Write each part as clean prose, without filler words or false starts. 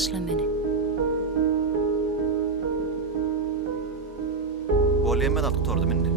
bağışla meni. Bolýan men aktordum indi.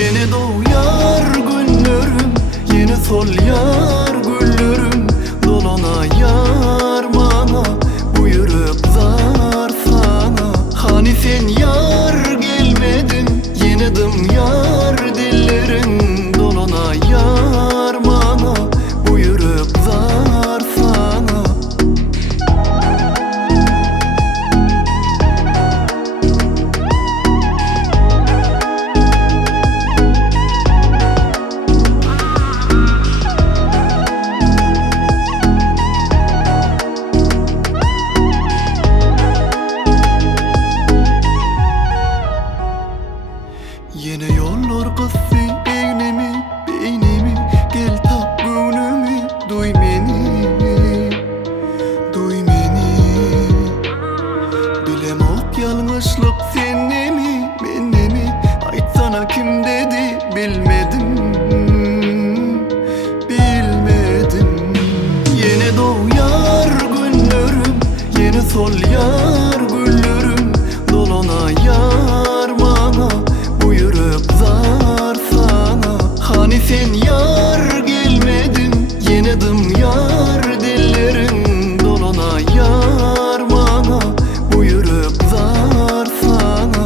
Yeni doğuyar günlerim, yeni solyar güllerim. Dolana yar mana, buyurup zar sana. Hani sen yar gelmedin, yenidim yar dillerin. Dolana yar mana, buyurup zar sana. Yine yollar kızsı beynimi, beynimi. Gel tap gönlümü, duy beni, duy beni. Bilemok yanlışlık sende mi, bende mi? Aytsana kim dedi, bilmedim, bilmedim. Yine doğuyar günlerim, yeni solyar güllerim. Dolana yar mana, buyurup zar sana. Hani sen yar gelmedin, yenidim yar dillerin. Dolana yar mana, buyurup zar sana.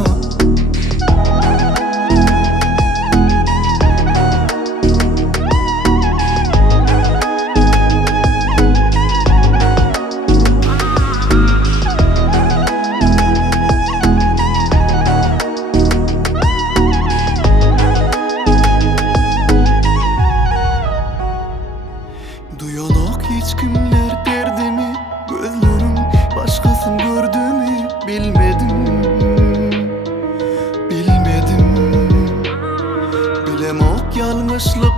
Duyanok hiç kimler derdimi, gözlerim başkasın gördü mü, bilmedim, bilmedim. Bilemok yanlışlık